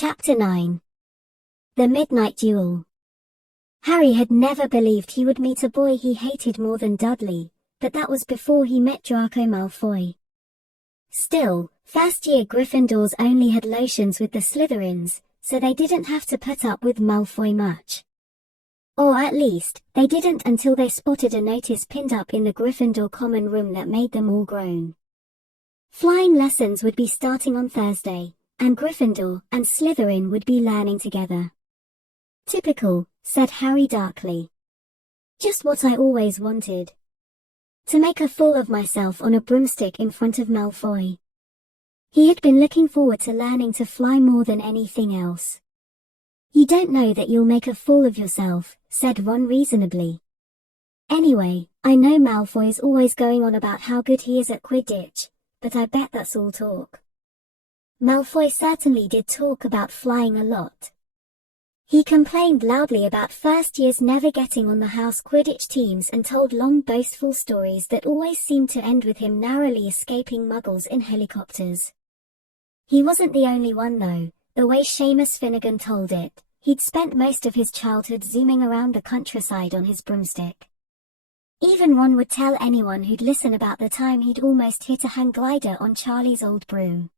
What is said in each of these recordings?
Chapter 9. The Midnight Duel. Harry had never believed he would meet a boy he hated more than Dudley, but that was before he met Draco Malfoy. Still, first-year Gryffindors only had lotions with the Slytherins, so they didn't have to put up with Malfoy much. Or at least, they didn't until they spotted a notice pinned up in the Gryffindor common room that made them all groan. Flying lessons would be starting on Thursday, and Gryffindor and Slytherin would be learning together. Typical, said Harry darkly. Just what I always wanted. To make a fool of myself on a broomstick in front of Malfoy. He had been looking forward to learning to fly more than anything else. You don't know that you'll make a fool of yourself, said Ron reasonably. Anyway, I know Malfoy's always going on about how good he is at Quidditch, but I bet that's all talk. Malfoy certainly did talk about flying a lot. He complained loudly about first years never getting on the house Quidditch teams and told long boastful stories that always seemed to end with him narrowly escaping muggles in helicopters. He wasn't the only one though, the way Seamus Finnegan told it, he'd spent most of his childhood zooming around the countryside on his broomstick. Even Ron would tell anyone who'd listen about the time he'd almost hit a hang glider on Charlie's old broom.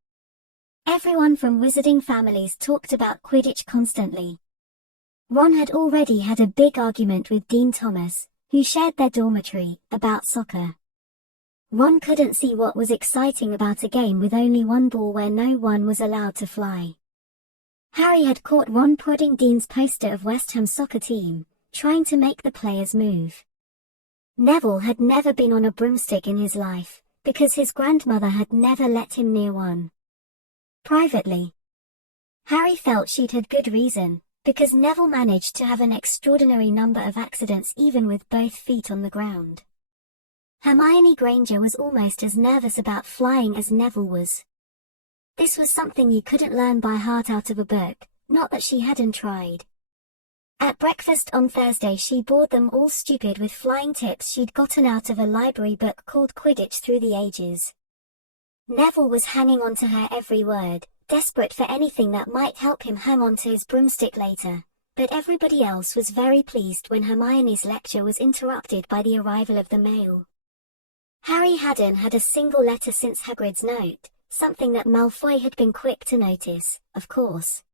Everyone from wizarding families talked about Quidditch constantly. Ron had already had a big argument with Dean Thomas, who shared their dormitory, about soccer. Ron couldn't see what was exciting about a game with only one ball where no one was allowed to fly. Harry had caught Ron prodding Dean's poster of West Ham's soccer team, trying to make the players move. Neville had never been on a broomstick in his life, because his grandmother had never let him near one. Privately, Harry felt she'd had good reason, because Neville managed to have an extraordinary number of accidents even with both feet on the ground. Hermione Granger was almost as nervous about flying as Neville was. This was something you couldn't learn by heart out of a book, not that she hadn't tried. At breakfast on Thursday she bored them all stupid with flying tips she'd gotten out of a library book called Quidditch Through the Ages. Neville was hanging on to her every word, desperate for anything that might help him hang on to his broomstick later, but everybody else was very pleased when Hermione's lecture was interrupted by the arrival of the mail. Harry hadn't had a single letter since Hagrid's note, something that Malfoy had been quick to notice, of course.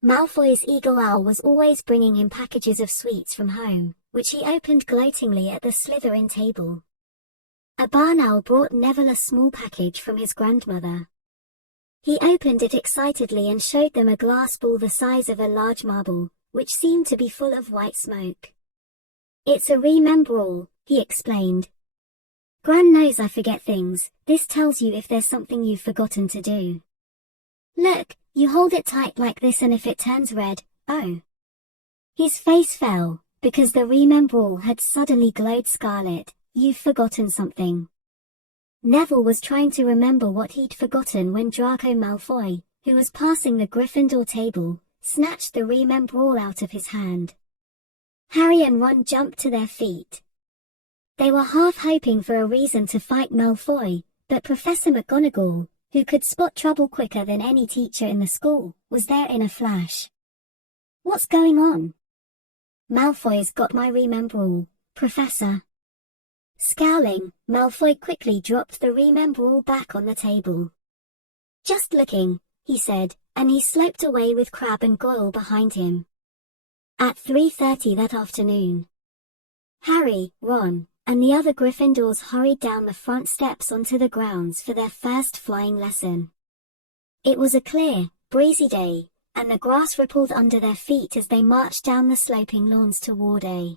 Malfoy's eagle owl was always bringing him packages of sweets from home, which he opened gloatingly at the Slytherin table. A barn owl brought Neville a small package from his grandmother. He opened it excitedly and showed them a glass ball the size of a large marble, which seemed to be full of white smoke. It's a remember-all, he explained. Gran knows I forget things, this tells you if there's something you've forgotten to do. Look, you hold it tight like this and if it turns red, oh. His face fell, because the remember-all had suddenly glowed scarlet. You've forgotten something. Neville was trying to remember what he'd forgotten when Draco Malfoy, who was passing the Gryffindor table, snatched the remember-all out of his hand. Harry and Ron jumped to their feet. They were half hoping for a reason to fight Malfoy, but Professor McGonagall, who could spot trouble quicker than any teacher in the school, was there in a flash. What's going on? Malfoy's got my remember-all, Professor. Scowling, Malfoy quickly dropped the remember-all back on the table. Just looking, he said, and he sloped away with Crabbe and Goyle behind him. At 3:30 that afternoon, Harry, Ron, and the other Gryffindors hurried down the front steps onto the grounds for their first flying lesson. It was a clear, breezy day, and the grass rippled under their feet as they marched down the sloping lawns toward a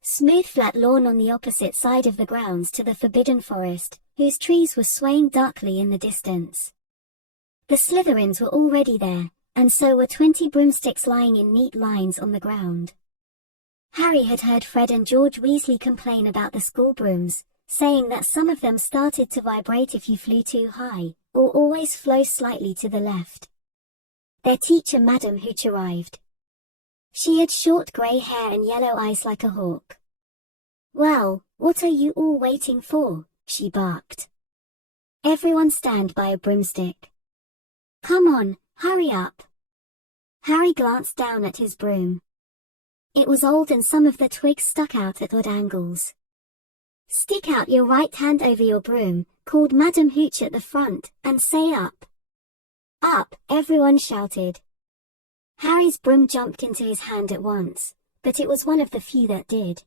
smooth flat lawn on the opposite side of the grounds to the Forbidden Forest, whose trees were swaying darkly in the distance. The Slytherins were already there, and so were 20 broomsticks lying in neat lines on the ground. Harry had heard Fred and George Weasley complain about the school brooms, saying that some of them started to vibrate if you flew too high, or always flow slightly to the left. Their teacher Madam Hooch arrived. She had short grey hair and yellow eyes like a hawk. Well, what are you all waiting for? She barked. Everyone stand by a broomstick. Come on, Hurry up. Harry glanced down at his broom. It was old and some of the twigs stuck out at odd angles. Stick out your right hand over your broom, called Madam Hooch at the front, and say up. Up, everyone shouted. Harry's broom jumped into his hand at once, but it was one of the few that did.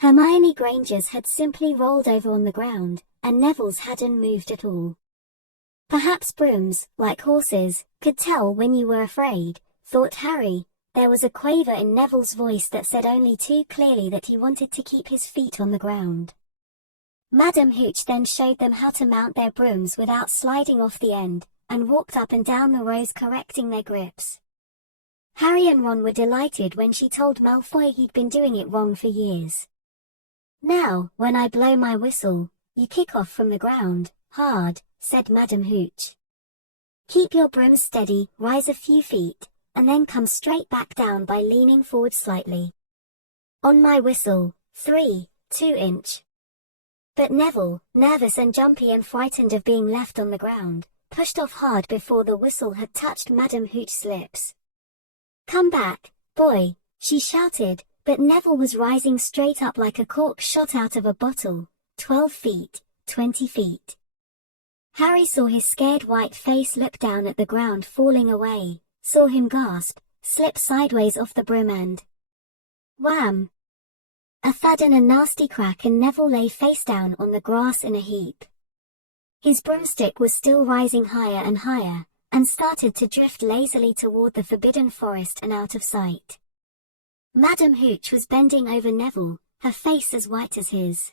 Hermione Granger's had simply rolled over on the ground, and Neville's hadn't moved at all. Perhaps brooms, like horses, could tell when you were afraid, thought Harry. There was a quaver in Neville's voice that said only too clearly that he wanted to keep his feet on the ground. Madam Hooch then showed them how to mount their brooms without sliding off the end, and walked up and down the rows correcting their grips. Harry and Ron were delighted when she told Malfoy he'd been doing it wrong for years. Now, when I blow my whistle, you kick off from the ground, hard, said Madam Hooch. Keep your broom steady, rise a few feet, and then come straight back down by leaning forward slightly. On my whistle, 3, 2 inch. But Neville, nervous and jumpy and frightened of being left on the ground, pushed off hard before the whistle had touched Madam Hooch's lips. Come back, boy, she shouted, but Neville was rising straight up like a cork shot out of a bottle, 12 feet, 20 feet. Harry saw his scared white face look down at the ground falling away, saw him gasp, slip sideways off the broom and wham! A thud and a nasty crack and Neville lay face down on the grass in a heap. His broomstick was still rising higher and higher, and started to drift lazily toward the forbidden forest and out of sight. Madam Hooch was bending over Neville, her face as white as his.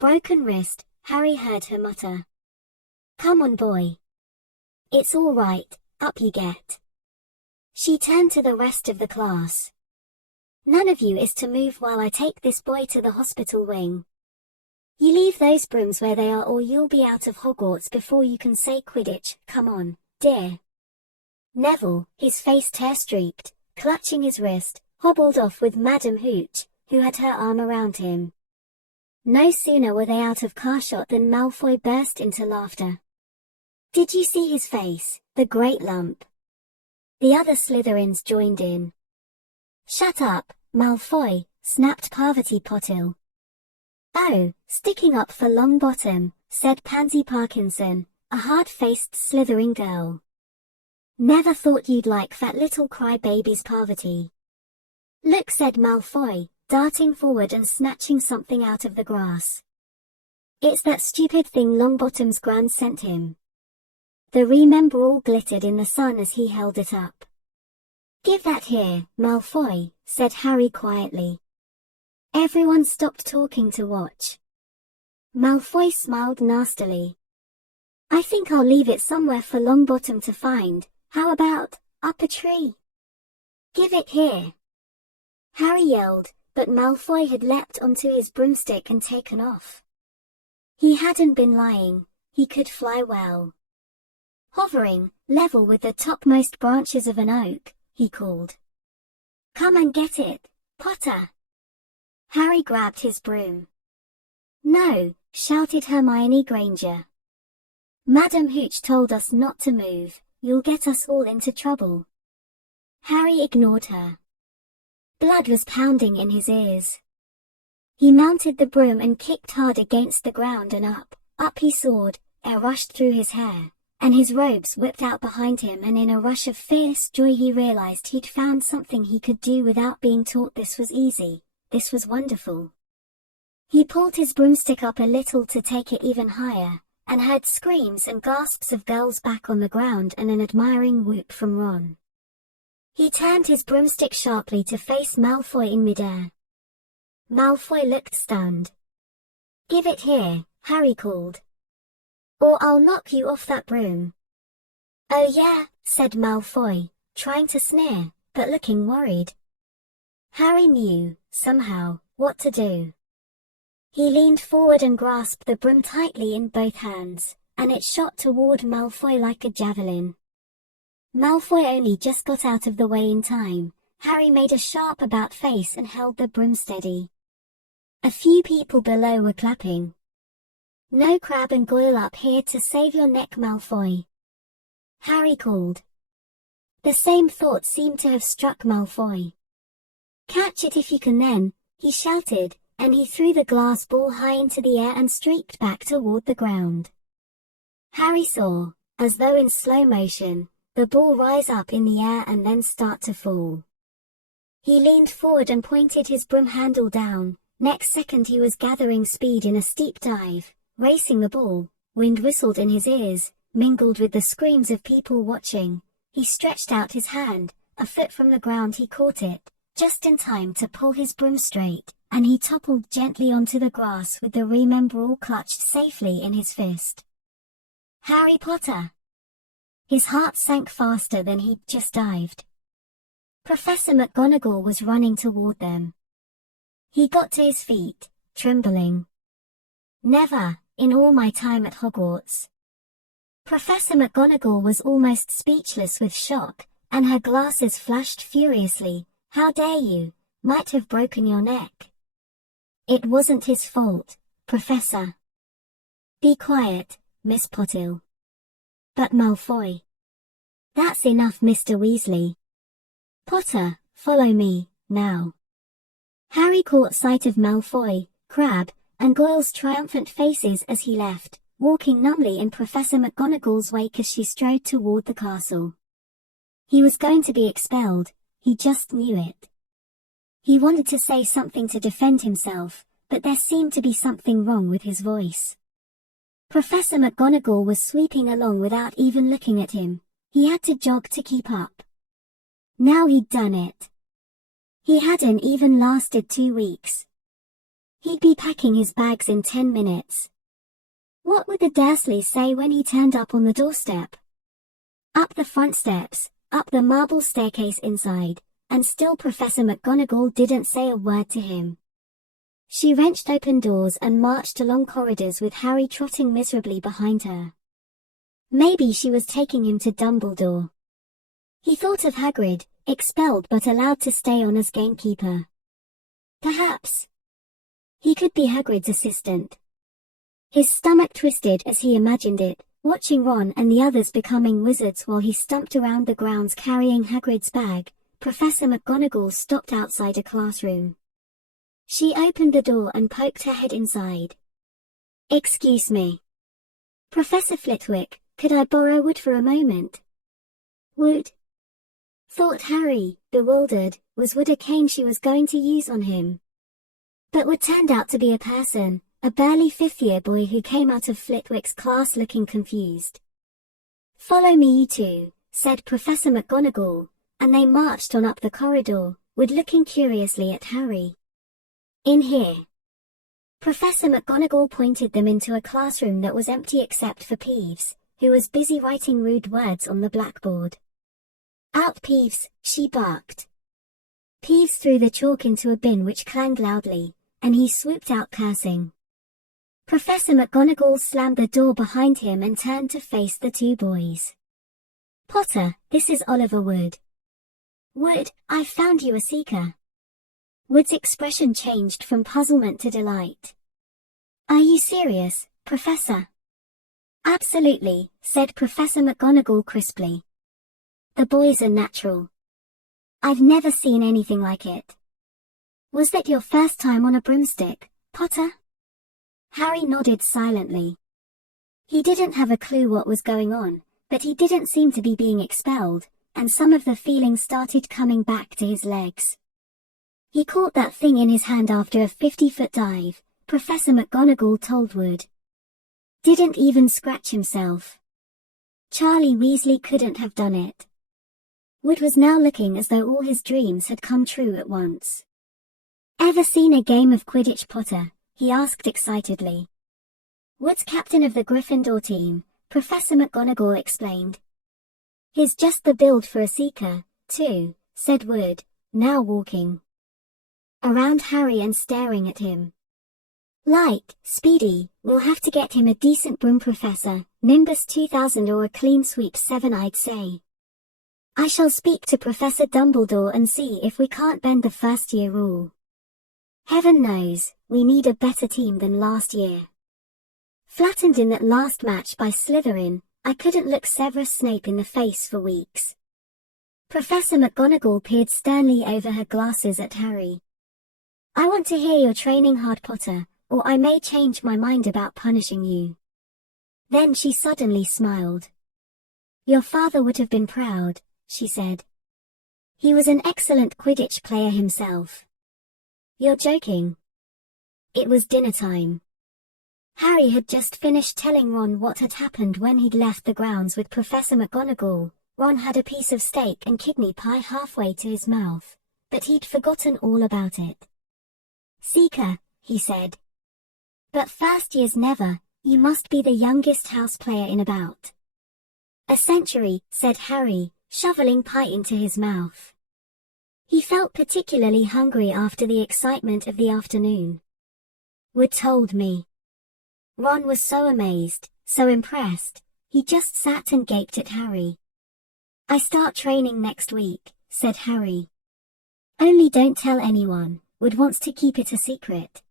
Broken wrist, Harry heard her mutter. Come on, boy. It's all right, up you get. She turned to the rest of the class. None of you is to move while I take this boy to the hospital wing. You leave those brooms where they are or you'll be out of Hogwarts before you can say Quidditch, come on, dear. Neville, his face tear-streaked, clutching his wrist, hobbled off with Madam Hooch, who had her arm around him. No sooner were they out of carshot than Malfoy burst into laughter. Did you see his face, the great lump? The other Slytherins joined in. Shut up, Malfoy, snapped Parvati Potil. Oh, sticking up for Longbottom, said Pansy Parkinson, a hard-faced Slytherin girl. Never thought you'd like that little crybaby's Parvati. Look, said Malfoy, darting forward and snatching something out of the grass. It's that stupid thing Longbottom's gran sent him. The remember all glittered in the sun as he held it up. Give that here, Malfoy, said Harry quietly. Everyone stopped talking to watch. Malfoy smiled nastily. I think I'll leave it somewhere for Longbottom to find. How about, up a tree? Give it here. Harry yelled, but Malfoy had leapt onto his broomstick and taken off. He hadn't been lying, he could fly well. Hovering, level with the topmost branches of an oak, he called. Come and get it, Potter. Harry grabbed his broom. No, shouted Hermione Granger. Madam Hooch told us not to move, you'll get us all into trouble. Harry ignored her. Blood was pounding in his ears. He mounted the broom and kicked hard against the ground and up he soared, air rushed through his hair, and his robes whipped out behind him, and in a rush of fierce joy he realized he'd found something he could do without being taught. This was easy, this was wonderful. He pulled his broomstick up a little to take it even higher, and heard screams and gasps of girls back on the ground and an admiring whoop from Ron. He turned his broomstick sharply to face Malfoy in midair. Malfoy looked stunned. Give it here, Harry called. Or I'll knock you off that broom. Oh yeah, said Malfoy, trying to sneer, but looking worried. Harry knew, somehow, what to do. He leaned forward and grasped the broom tightly in both hands, and it shot toward Malfoy like a javelin. Malfoy only just got out of the way in time. Harry made a sharp about face and held the broom steady. A few people below were clapping. No Crab and Goyle up here to save your neck, Malfoy. Harry called. The same thought seemed to have struck Malfoy. Catch it if you can then, he shouted, and he threw the glass ball high into the air and streaked back toward the ground. Harry saw, as though in slow motion, the ball rise up in the air and then start to fall. He leaned forward and pointed his broom handle down. Next second he was gathering speed in a steep dive, racing the ball. Wind whistled in his ears, mingled with the screams of people watching. He stretched out his hand, a foot from the ground he caught it, just in time to pull his broom straight, and he toppled gently onto the grass with the remember all clutched safely in his fist. Harry Potter! His heart sank faster than he'd just dived. Professor McGonagall was running toward them. He got to his feet, trembling. Never, in all my time at Hogwarts. Professor McGonagall was almost speechless with shock, and her glasses flashed furiously. How dare you? Might have broken your neck. It wasn't his fault, Professor. Be quiet, Miss Pottill. But Malfoy. That's enough, Mr. Weasley. Potter, follow me, now. Harry caught sight of Malfoy, Crabbe, and Goyle's triumphant faces as he left, walking numbly in Professor McGonagall's wake as she strode toward the castle. He was going to be expelled, he just knew it. He wanted to say something to defend himself, but there seemed to be something wrong with his voice. Professor McGonagall was sweeping along without even looking at him. He had to jog to keep up. Now he'd done it. He hadn't even lasted 2 weeks. He'd be packing his bags in 10 minutes. What would the Dursleys say when he turned up on the doorstep? Up the front steps, up the marble staircase inside, and still Professor McGonagall didn't say a word to him. She wrenched open doors and marched along corridors with Harry trotting miserably behind her. Maybe she was taking him to Dumbledore. He thought of Hagrid, expelled but allowed to stay on as gamekeeper. Perhaps he could be Hagrid's assistant. His stomach twisted as he imagined it, watching Ron and the others becoming wizards while he stumped around the grounds carrying Hagrid's bag. Professor McGonagall stopped outside a classroom. She opened the door and poked her head inside. Excuse me. Professor Flitwick, could I borrow wood for a moment? Wood? Thought Harry, bewildered, was wood a cane she was going to use on him? But wood turned out to be a person, a burly fifth-year boy who came out of Flitwick's class looking confused. Follow me you two, said Professor McGonagall, and they marched on up the corridor, Wood looking curiously at Harry. In here. Professor McGonagall pointed them into a classroom that was empty except for Peeves, who was busy writing rude words on the blackboard. Out Peeves, she barked. Peeves threw the chalk into a bin which clanged loudly, and he swooped out cursing. Professor McGonagall slammed the door behind him and turned to face the two boys. Potter, this is Oliver Wood. Wood, I've found you a seeker. Wood's expression changed from puzzlement to delight. Are you serious, Professor? Absolutely, said Professor McGonagall crisply. The boy's a natural. I've never seen anything like it. Was that your first time on a broomstick, Potter? Harry nodded silently. He didn't have a clue what was going on, but he didn't seem to be being expelled, and some of the feeling started coming back to his legs. He caught that thing in his hand after a 50-foot dive, Professor McGonagall told Wood. Didn't even scratch himself. Charlie Weasley couldn't have done it. Wood was now looking as though all his dreams had come true at once. Ever seen a game of Quidditch, Potter? He asked excitedly. Wood's captain of the Gryffindor team, Professor McGonagall explained. He's just the build for a seeker, too, said Wood, now walking around Harry and staring at him. Like, Speedy, we'll have to get him a decent broom, Professor, Nimbus 2000 or a clean sweep 7 I'd say. I shall speak to Professor Dumbledore and see if we can't bend the first-year rule. Heaven knows, we need a better team than last year. Flattened in that last match by Slytherin, I couldn't look Severus Snape in the face for weeks. Professor McGonagall peered sternly over her glasses at Harry. I want to hear you're training hard, Potter, or I may change my mind about punishing you. Then she suddenly smiled. Your father would have been proud, she said. He was an excellent Quidditch player himself. You're joking. It was dinner time. Harry had just finished telling Ron what had happened when he'd left the grounds with Professor McGonagall. Ron had a piece of steak and kidney pie halfway to his mouth, but he'd forgotten all about it. Seeker, he said. But first years never, you must be the youngest house player in about a century, said Harry, shoveling pie into his mouth. He felt particularly hungry after the excitement of the afternoon. Wood told me. Ron was so amazed, so impressed, he just sat and gaped at Harry. I start training next week, said Harry. Only don't tell anyone, Wood wants to keep it a secret.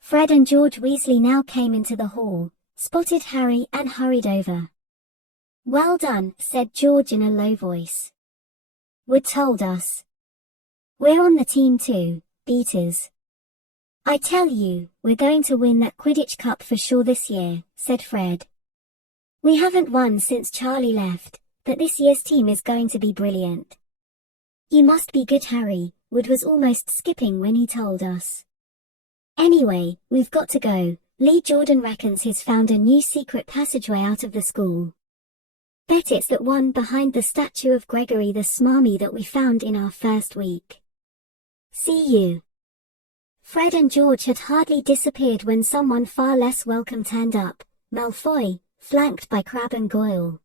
Fred and George Weasley now came into the hall, spotted Harry and hurried over. Well done, said George in a low voice. Wood told us. We're on the team too, beaters. I tell you, we're going to win that Quidditch Cup for sure this year, said Fred. We haven't won since Charlie left, but this year's team is going to be brilliant. You must be good, Harry, Wood was almost skipping when he told us. Anyway, we've got to go. Lee Jordan reckons he's found a new secret passageway out of the school. Bet it's that one behind the statue of Gregory the Smarmy that we found in our first week. See you. Fred and George had hardly disappeared when someone far less welcome turned up, Malfoy, flanked by Crabbe and Goyle.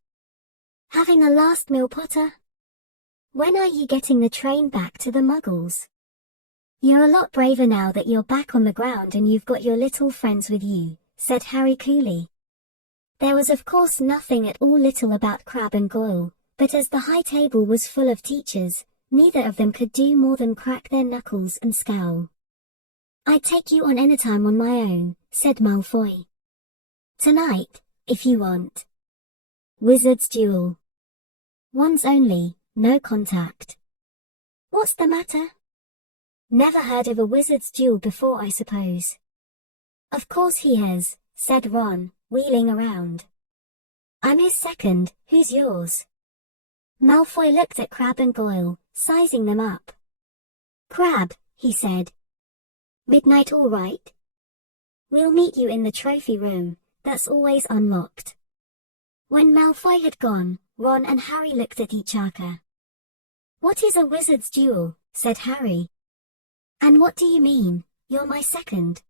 Having a last meal, Potter? When are you getting the train back to the Muggles? You're a lot braver now that you're back on the ground and you've got your little friends with you, said Harry coolly. There was of course nothing at all little about Crabbe and Goyle, but as the high table was full of teachers, neither of them could do more than crack their knuckles and scowl. I'd take you on anytime on my own, said Malfoy. Tonight, if you want. Wizard's duel. Once only, no contact. What's the matter? Never heard of a wizard's duel before, I suppose. Of course he has, said Ron, wheeling around. I'm his second, who's yours? Malfoy looked at Crabbe and Goyle, sizing them up. Crabbe, he said. Midnight all right? We'll meet you in the trophy room, that's always unlocked. When Malfoy had gone, Ron and Harry looked at each other. What is a wizard's duel? Said Harry. And what do you mean, you're my second?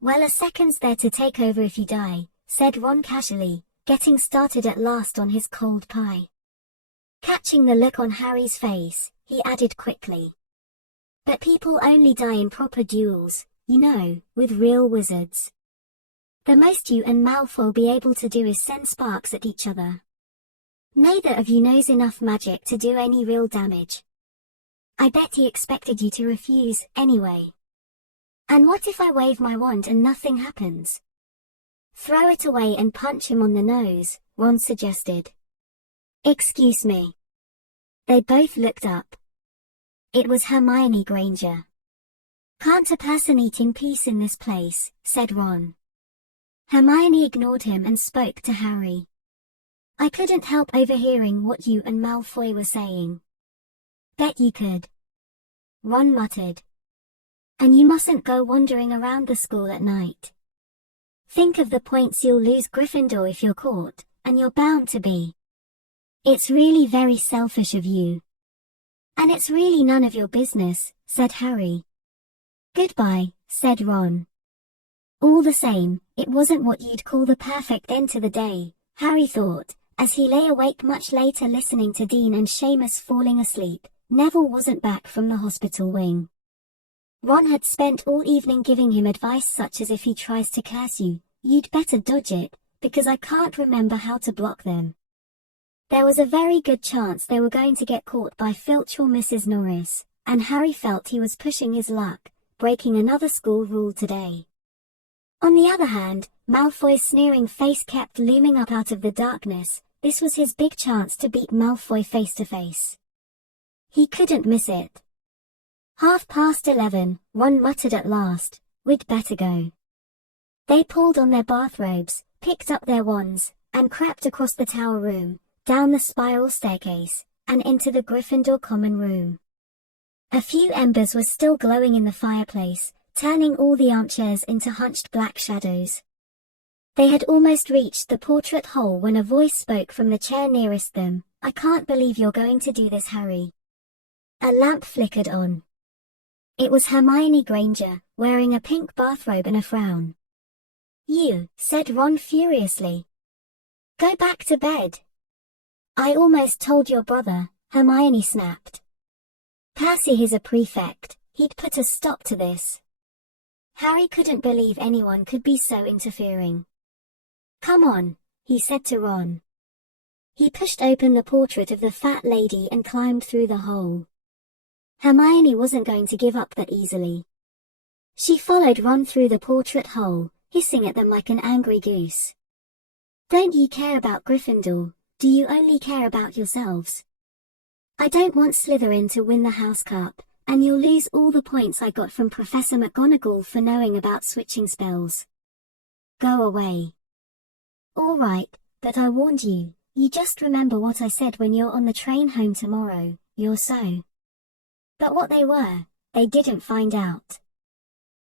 Well, a second's there to take over if you die, said Ron casually, getting started at last on his cold pie. Catching the look on Harry's face, he added quickly. But people only die in proper duels, you know, with real wizards. The most you and Malfoy will be able to do is send sparks at each other. Neither of you knows enough magic to do any real damage. I bet he expected you to refuse, anyway. And what if I wave my wand and nothing happens? Throw it away and punch him on the nose, Ron suggested. Excuse me. They both looked up. It was Hermione Granger. Can't a person eat in peace in this place, said Ron. Hermione ignored him and spoke to Harry. I couldn't help overhearing what you and Malfoy were saying. Bet you could. Ron muttered. And you mustn't go wandering around the school at night. Think of the points you'll lose, Gryffindor, if you're caught, and you're bound to be. It's really very selfish of you. And it's really none of your business, said Harry. Goodbye, said Ron. All the same, it wasn't what you'd call the perfect end to the day, Harry thought, as he lay awake much later listening to Dean and Seamus falling asleep. Neville wasn't back from the hospital wing. Ron had spent all evening giving him advice such as if he tries to curse you, you'd better dodge it, because I can't remember how to block them. There was a very good chance they were going to get caught by Filch or Mrs. Norris, and Harry felt he was pushing his luck, breaking another school rule today. On the other hand, Malfoy's sneering face kept looming up out of the darkness. This was his big chance to beat Malfoy face to face. He couldn't miss it. 11:30, Ron muttered at last. We'd better go. They pulled on their bathrobes, picked up their wands, and crept across the tower room, down the spiral staircase, and into the Gryffindor common room. A few embers were still glowing in the fireplace, turning all the armchairs into hunched black shadows. They had almost reached the portrait hole when a voice spoke from the chair nearest them. I can't believe you're going to do this, Harry. A lamp flickered on. It was Hermione Granger, wearing a pink bathrobe and a frown. You, said Ron furiously. Go back to bed. I almost told your brother, Hermione snapped. Percy is a prefect, he'd put a stop to this. Harry couldn't believe anyone could be so interfering. Come on, he said to Ron. He pushed open the portrait of the fat lady and climbed through the hole. Hermione wasn't going to give up that easily. She followed Ron through the portrait hole, hissing at them like an angry goose. Don't you care about Gryffindor? Do you only care about yourselves? I don't want Slytherin to win the House Cup, and you'll lose all the points I got from Professor McGonagall for knowing about switching spells. Go away. All right, but I warned you. You just remember what I said when you're on the train home tomorrow, you're so. But what they were, they didn't find out.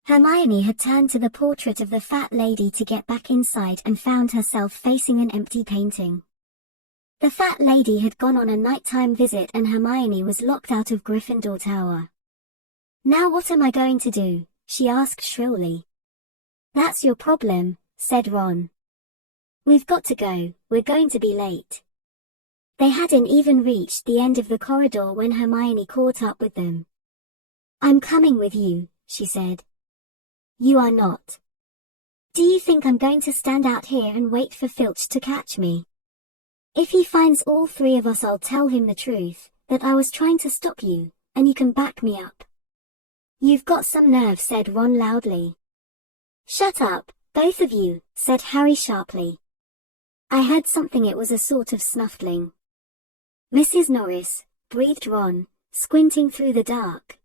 Hermione had turned to the portrait of the fat lady to get back inside and found herself facing an empty painting. The fat lady had gone on a nighttime visit and Hermione was locked out of Gryffindor Tower. Now what am I going to do? She asked shrilly. That's your problem, said Ron. We've got to go, we're going to be late. They hadn't even reached the end of the corridor when Hermione caught up with them. I'm coming with you, she said. You are not. Do you think I'm going to stand out here and wait for Filch to catch me? If he finds all three of us, I'll tell him the truth, that I was trying to stop you, and you can back me up. You've got some nerve, said Ron loudly. Shut up, both of you, said Harry sharply. I heard something, it was a sort of snuffling. Mrs. Norris, breathed Ron, squinting through the dark.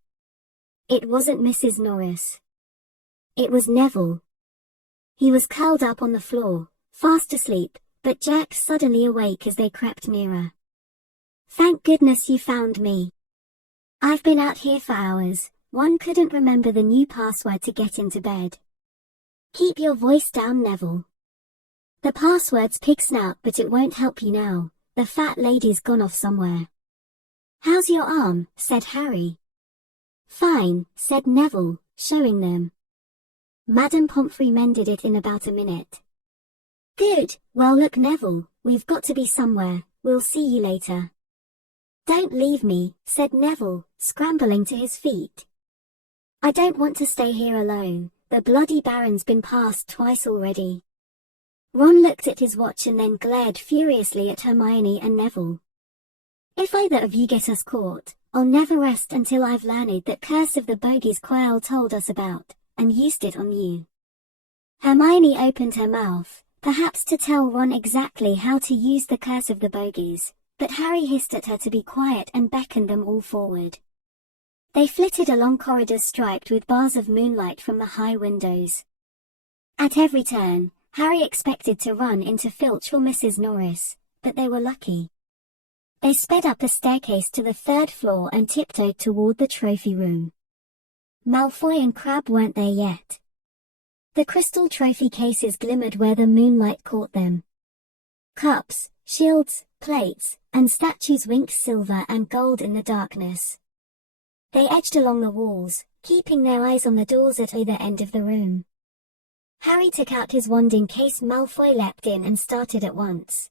It wasn't Mrs. Norris. It was Neville. He was curled up on the floor, fast asleep, but jerked suddenly awake as they crept nearer. Thank goodness you found me. I've been out here for hours. One couldn't remember the new password to get into bed. Keep your voice down, Neville. The password's pig snout, but it won't help you now. The fat lady's gone off somewhere. How's your arm? Said Harry. Fine, said Neville, showing them. Madame Pomfrey mended it in about a minute. Good, well look Neville, we've got to be somewhere, we'll see you later. Don't leave me, said Neville, scrambling to his feet. I don't want to stay here alone, the bloody Baron's been passed twice already. Ron looked at his watch and then glared furiously at Hermione and Neville. If either of you get us caught, I'll never rest until I've learned that curse of the bogies Quirrell told us about, and used it on you. Hermione opened her mouth, perhaps to tell Ron exactly how to use the curse of the bogies, but Harry hissed at her to be quiet and beckoned them all forward. They flitted along corridors striped with bars of moonlight from the high windows. At every turn, Harry expected to run into Filch or Mrs. Norris, but they were lucky. They sped up a staircase to the third floor and tiptoed toward the trophy room. Malfoy and Crabbe weren't there yet. The crystal trophy cases glimmered where the moonlight caught them. Cups, shields, plates, and statues winked silver and gold in the darkness. They edged along the walls, keeping their eyes on the doors at either end of the room. Harry took out his wand in case Malfoy leapt in and started at once.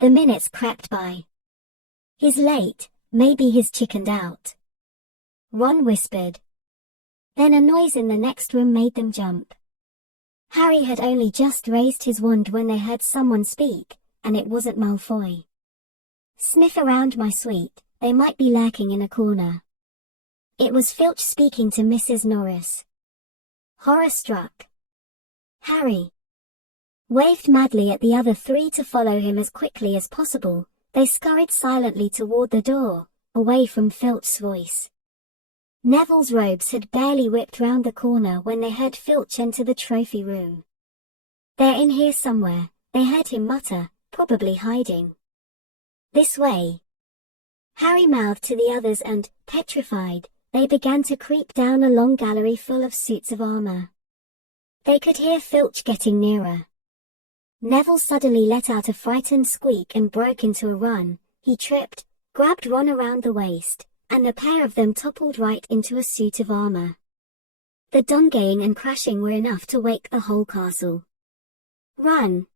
The minutes crept by. He's late, maybe he's chickened out. Ron whispered. Then a noise in the next room made them jump. Harry had only just raised his wand when they heard someone speak, and it wasn't Malfoy. Sniff around, my sweet, they might be lurking in a corner. It was Filch speaking to Mrs. Norris. Horror struck. Harry, waved madly at the other three to follow him as quickly as possible. They scurried silently toward the door, away from Filch's voice. Neville's robes had barely whipped round the corner when they heard Filch enter the trophy room. "They're in here somewhere," they heard him mutter, "probably hiding." "This way." Harry mouthed to the others and, petrified, they began to creep down a long gallery full of suits of armor. They could hear Filch getting nearer. Neville suddenly let out a frightened squeak and broke into a run. He tripped, grabbed Ron around the waist, and the pair of them toppled right into a suit of armor. The dongaying and crashing were enough to wake the whole castle. "Run!"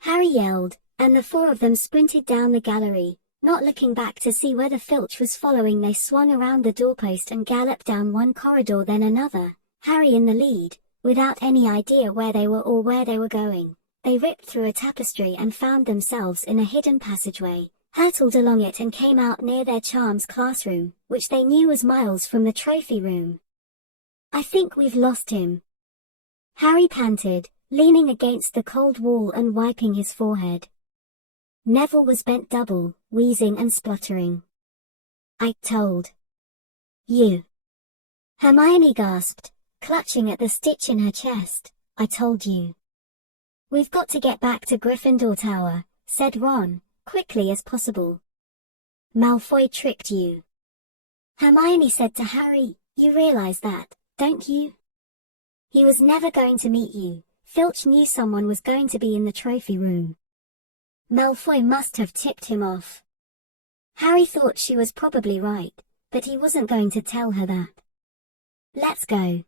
Harry yelled, and the four of them sprinted down the gallery, not looking back to see whether Filch was following. They swung around the doorpost and galloped down one corridor then another, Harry in the lead, without any idea where they were or where they were going. They ripped through a tapestry and found themselves in a hidden passageway, hurtled along it and came out near their charms classroom, which they knew was miles from the trophy room. "I think we've lost him," Harry panted, leaning against the cold wall and wiping his forehead. Neville was bent double, wheezing and spluttering. "I told you," Hermione gasped, clutching at the stitch in her chest. "I told you." "We've got to get back to Gryffindor Tower," said Ron, quickly as possible. "Malfoy tricked you," Hermione said to Harry. "You realize that, don't you? He was never going to meet you. Filch knew someone was going to be in the trophy room. Malfoy must have tipped him off." Harry thought she was probably right, but he wasn't going to tell her that. "Let's go."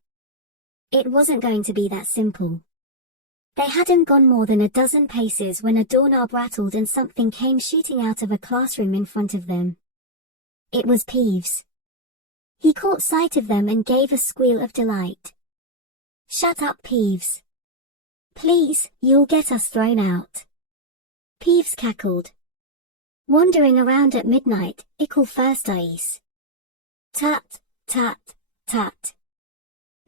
It wasn't going to be that simple. They hadn't gone more than a dozen paces when a doorknob rattled and something came shooting out of a classroom in front of them. It was Peeves. He caught sight of them and gave a squeal of delight. "Shut up, Peeves. Please, you'll get us thrown out." Peeves cackled. "Wandering around at midnight, ickle first ice. Tut, tut, tut.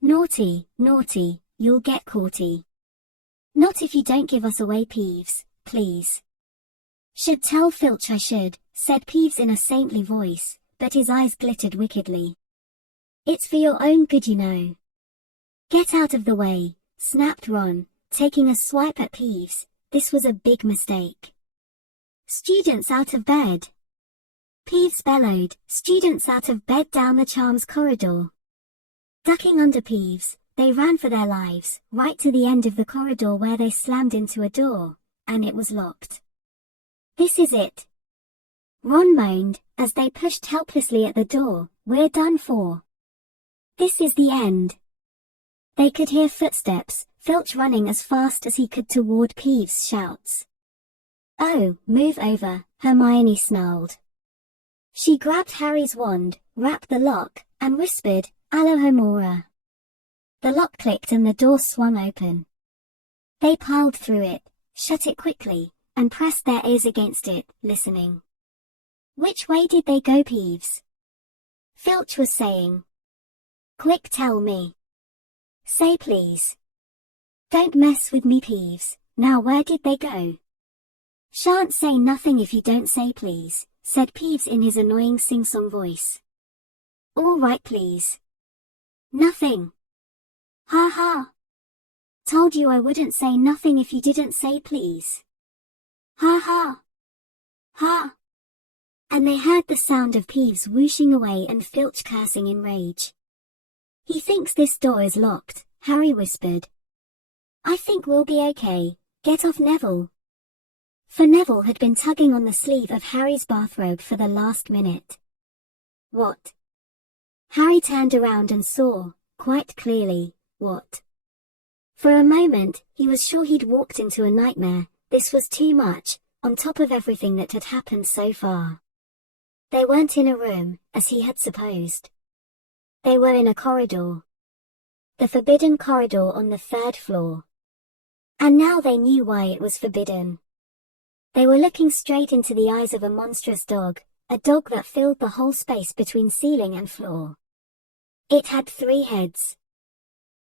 Naughty, naughty, you'll get caughty. Not if you don't give us away, Peeves, please." "Should tell Filch I should," said Peeves in a saintly voice, but his eyes glittered wickedly. "It's for your own good, you know." "Get out of the way," snapped Ron, taking a swipe at Peeves. This was a big mistake. "Students out of bed!" Peeves bellowed, students out of bed down the charms corridor. Ducking under Peeves, they ran for their lives, right to the end of the corridor where they slammed into a door, and it was locked. "This is it," Ron moaned, as they pushed helplessly at the door. "We're done for. This is the end." They could hear footsteps, Filch running as fast as he could toward Peeves' shouts. "Oh, move over," Hermione snarled. She grabbed Harry's wand, rapped the lock, and whispered, "Alohomora." The lock clicked and the door swung open. They piled through it, shut it quickly, and pressed their ears against it, listening. "Which way did they go, Peeves?" Filch was saying. "Quick, tell me. Say please." "Don't mess with me, Peeves. Now where did they go?" "Shan't say nothing if you don't say please," said Peeves in his annoying sing-song voice. "All right, please." "Nothing." "Ha ha. Told you I wouldn't say nothing if you didn't say please." "Ha ha. Ha." And they heard the sound of Peeves whooshing away and Filch cursing in rage. "He thinks this door is locked," Harry whispered. "I think we'll be okay. Get off, Neville." For Neville had been tugging on the sleeve of Harry's bathrobe for the last minute. "What?" Harry turned around and saw, quite clearly, what. For a moment, he was sure he'd walked into a nightmare. This was too much, on top of everything that had happened so far. They weren't in a room, as he had supposed. They were in a corridor. The forbidden corridor on the 3rd floor. And now they knew why it was forbidden. They were looking straight into the eyes of a monstrous dog, a dog that filled the whole space between ceiling and floor. It had 3 heads.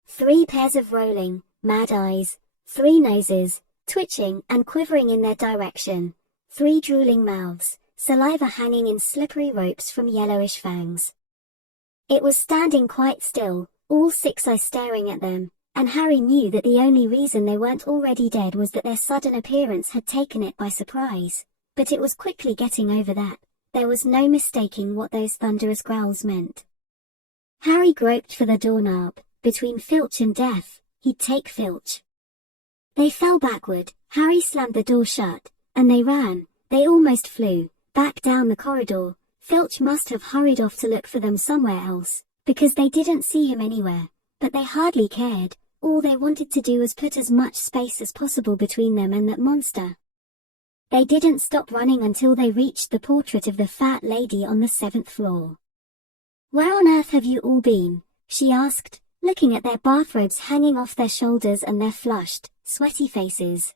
3 pairs of rolling, mad eyes, 3 noses, twitching and quivering in their direction, 3 drooling mouths, saliva hanging in slippery ropes from yellowish fangs. It was standing quite still, all 6 eyes staring at them, and Harry knew that the only reason they weren't already dead was that their sudden appearance had taken it by surprise, but it was quickly getting over that. There was no mistaking what those thunderous growls meant. Harry groped for the doorknob. Between Filch and death, he'd take Filch. They fell backward, Harry slammed the door shut, and they ran. They almost flew back down the corridor. Filch must have hurried off to look for them somewhere else, because they didn't see him anywhere, but they hardly cared. All they wanted to do was put as much space as possible between them and that monster. They didn't stop running until they reached the portrait of the fat lady on the 7th floor. "Where on earth have you all been?" she asked, looking at their bathrobes hanging off their shoulders and their flushed, sweaty faces.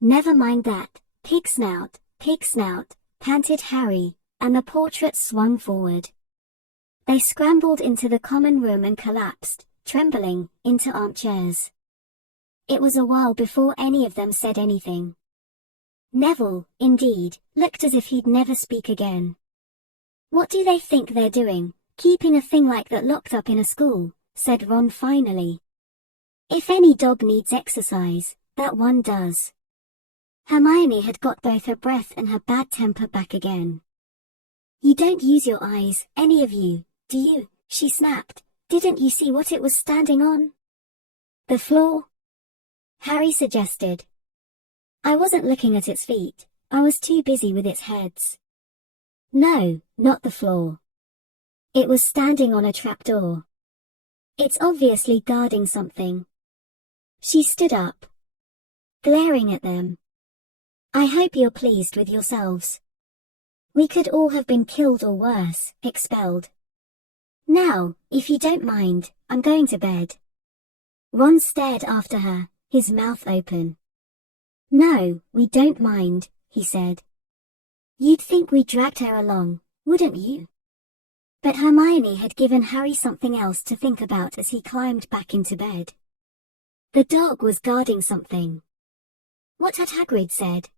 "Never mind that, pig snout," panted Harry, and the portrait swung forward. They scrambled into the common room and collapsed, trembling, into armchairs. It was a while before any of them said anything. Neville, indeed, looked as if he'd never speak again. "What do they think they're doing, keeping a thing like that locked up in a school?" said Ron finally. "If any dog needs exercise, that one does." Hermione had got both her breath and her bad temper back again. "You don't use your eyes, any of you, do you?" she snapped. "Didn't you see what it was standing on?" "The floor?" Harry suggested. "I wasn't looking at its feet, I was too busy with its heads." "No, not the floor. It was standing on a trapdoor. It's obviously guarding something." She stood up, glaring at them. "I hope you're pleased with yourselves. We could all have been killed or worse, expelled. Now, if you don't mind, I'm going to bed." Ron stared after her, his mouth open. "No, we don't mind," he said. "You'd think we dragged her along, wouldn't you?" But Hermione had given Harry something else to think about as he climbed back into bed. The dog was guarding something. What had Hagrid said?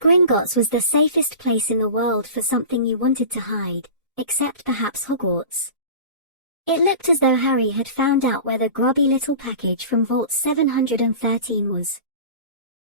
Gringotts was the safest place in the world for something you wanted to hide, except perhaps Hogwarts. It looked as though Harry had found out where the grubby little package from Vault 713 was.